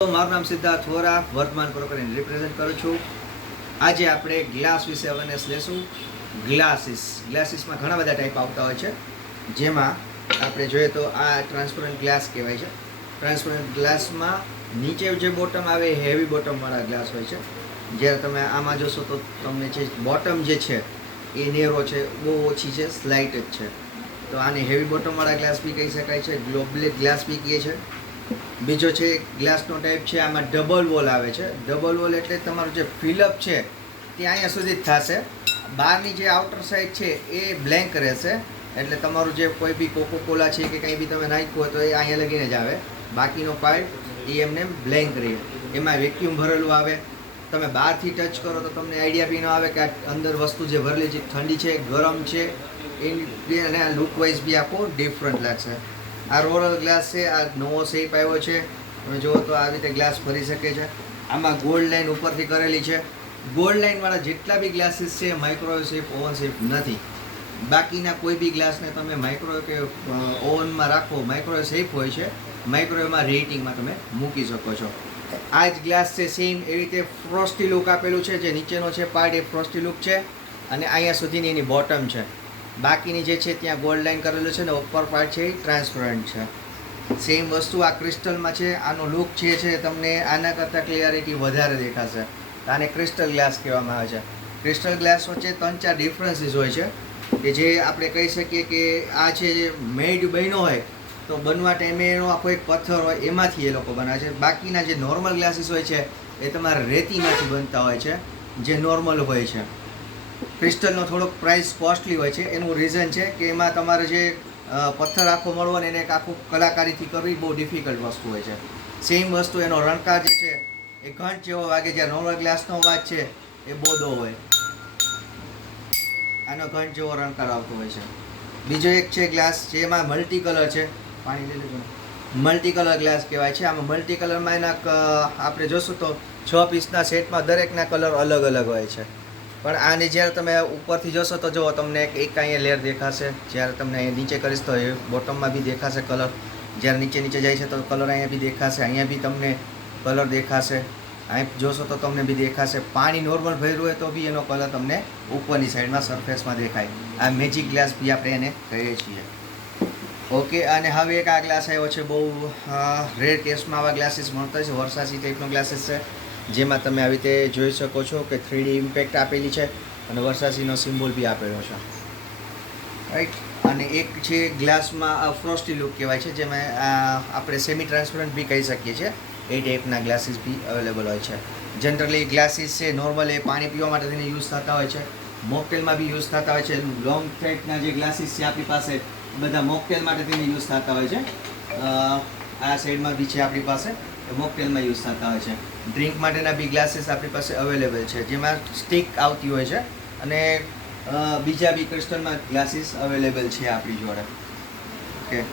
મારું નામ સિદ્ધાર્થ વોરા, વર્તમાન પ્રોકરને રિપ્રેઝેન્ટ કરું છું. આજે આપણે ગ્લાસ વિશે અવેરનેસ લેશું. ગ્લાસીસમાં ઘણા બધા ટાઈપ આવતા હોય છે, જેમાં આપણે જોઈએ તો આ ટ્રાન્સપરન્ટ ગ્લાસ કહેવાય છે. ટ્રાન્સપરન્ટ ગ્લાસમાં નીચે જે બોટમ આવે એ હેવી બોટમવાળા ગ્લાસ હોય છે. જ્યારે તમે આમાં જોશો તો તમને જે બોટમ જે છે એ નેરો છે, બહુ ઓછી છે, સ્લાઇટ જ છે. તો આને હેવી બોટમવાળા ગ્લાસ બી કહી શકાય છે, ગ્લોબલેટ ગ્લાસ બી કહે છે. બીજો છે ગ્લાસનો ટાઈપ છે, આમાં ડબલ વોલ આવે છે. ડબલ વોલ એટલે તમારું જે ફિલઅપ છે તે અહીંયા સુધી જ થશે. બહારની જે આઉટર સાઈડ છે એ બ્લેન્ક રહેશે, એટલે તમારું જે કોઈ બી કોકોકોલા છે કે કંઈ બી તમે નાખ્યું હોય તો એ અહીંયા લગીને જ આવે. બાકીનો પાર્ટ એ એમને બ્લેન્ક રહે. એમાં વેક્યુમ ભરેલું આવે. તમે બહારથી ટચ કરો તો તમને આઈડિયા બી ન આવે કે આ અંદર વસ્તુ જે ભરેલી છે ઠંડી છે, ગરમ છે, અને આ લુક વાઇઝ બી આખો ડિફરન્ટ લાગશે. આ રોલર ગ્લાસ છે, આ નવો શેપ આવ્યો છે. તમે જુઓ તો આવી રીતે ગ્લાસ ફરી શકે છે. આમાં ગોલ્ડ લાઇન ઉપરથી કરેલી છે. ગોલ્ડ લાઇનવાળા જેટલા બી ગ્લાસીસ છે માઇક્રોવેવ શેપ, ઓવન શેપ નથી. બાકીના કોઈ બી ગ્લાસને તમે માઇક્રોવેવ કે ઓવનમાં રાખો, માઇક્રોવેવ શેપ હોય છે, માઇક્રોવેવમાં રેટિંગમાં તમે મૂકી શકો છો. આ જ ગ્લાસ છે સેમ એવી રીતે ફ્રોસ્ટી લુક આપેલું છે. જે નીચેનો છે પાર્ટ એ ફ્રોસ્ટી લુક છે, અને અહીંયા સુધીની એની બોટમ છે. બાકીની જે છે ત્યાં ગોલ્ડ લાઇન કરેલું છે, ને ઉપર પાર્ટ છે એ ટ્રાન્સપરન્ટ છે. સેમ વસ્તુ આ ક્રિસ્ટલમાં છે. આનો લુક જે છે તમને આના કરતાં ક્લિયરિટી વધારે દેખાશે. આને ક્રિસ્ટલ ગ્લાસ કહેવામાં આવે છે. ક્રિસ્ટલ ગ્લાસ વચ્ચે 3-4 ડિફરન્સીસ હોય છે કે જે આપણે કહી શકીએ કે આ છે જે મેડ બન્યો હોય તો બનવા ટાઈમે એનો આખો એક પથ્થર હોય એમાંથી એ લોકો બનાવે છે. બાકીના જે નોર્મલ ગ્લાસીસ હોય છે એ તમારા રેતીમાંથી બનતા હોય છે, જે નોર્મલ હોય છે. ક્રિસ્ટલનો થોડોક પ્રાઇસ કોસ્ટલી હોય છે. એનું રીઝન છે કે એમાં તમારે જે પથ્થર આખો મળવો ને એને એક આખું કલાકારીથી કરવી બહુ ડિફિકલ્ટ વસ્તુ હોય છે. સેમ વસ્તુ એનો રણકાર જે છે એ ઘંટ જેવો વાગે. જ્યારે નોર્મલ ગ્લાસનો અવાજ છે એ બોધો હોય, આનો ઘંટ જેવો રણકાર આવતો હોય છે. બીજો એક છે ગ્લાસ જેમાં મલ્ટી કલર છે. પાણી લઈ લેજો. મલ્ટી કલર ગ્લાસ કહેવાય છે. આમાં મલ્ટી કલરમાં એના આપણે જોશું તો 6 પીસના સેટમાં દરેકના કલર અલગ અલગ હોય છે. પણ આની જ્યારે તમે ઉપરથી જોશો તો જુઓ તમને એક અહીંયા લેયર દેખાશે. જ્યારે તમને નીચે કરીશ તો એ બોટમમાં બી દેખાશે કલર. જ્યારે નીચે જાય છે તો કલર અહીંયા બી દેખાશે, અહીંયા બી તમને કલર દેખાશે, અહીં જોશો તો તમને બી દેખાશે. પાણી નોર્મલ ભર્યું હોય તો બી એનો કલર તમને ઉપરની સાઈડમાં સરફેસમાં દેખાય. આ મેજિક ગ્લાસ બી આપણે એને કહીએ છીએ. ઓકે, અને હવે એક આ ગ્લાસ આવ્યો છે. બહુ રેર કેસમાં આવા ગ્લાસીસ મળતા છે. વર્સાસી ટાઈપનો ગ્લાસીસ છે, જેમાં તમે આવી રીતે જોઈ શકો છો કે 3D ઇમ્પેક્ટ આપેલી છે અને વર્સાસીનો સિમ્બોલ બી આપેલો છે, રાઈટ. અને એક છે ગ્લાસમાં ફ્રોસ્ટી લુક કહેવાય છે, જેમાં આપણે સેમી ટ્રાન્સપરન્ટ બી કહી શકીએ છીએ. એ ટાઈપના ગ્લાસીસ બી અવેલેબલ હોય છે. જનરલી ગ્લાસીસ છે નોર્મલ એ પાણી પીવા માટે થઈને યુઝ થતા હોય છે, મોકટેલમાં બી યુઝ થતા હોય છે. લોંગ ટાઈપના જે ગ્લાસીસ છે આપણી પાસે બધા મોકટેલ માટે થઈને યુઝ થતા હોય છે. આ સાઈડમાં બી છે આપણી પાસે, મોકટેલમાં યુઝ થતા હોય છે. ડ્રિંક માટેના બી ગ્લાસીસ આપણી પાસે અવેલેબલ છે, જેમાં સ્ટિક આવતી હોય છે, અને બીજા બી ક્રિસ્ટલમાં ગ્લાસીસ અવેલેબલ છે આપણી જોડે. ઓકે.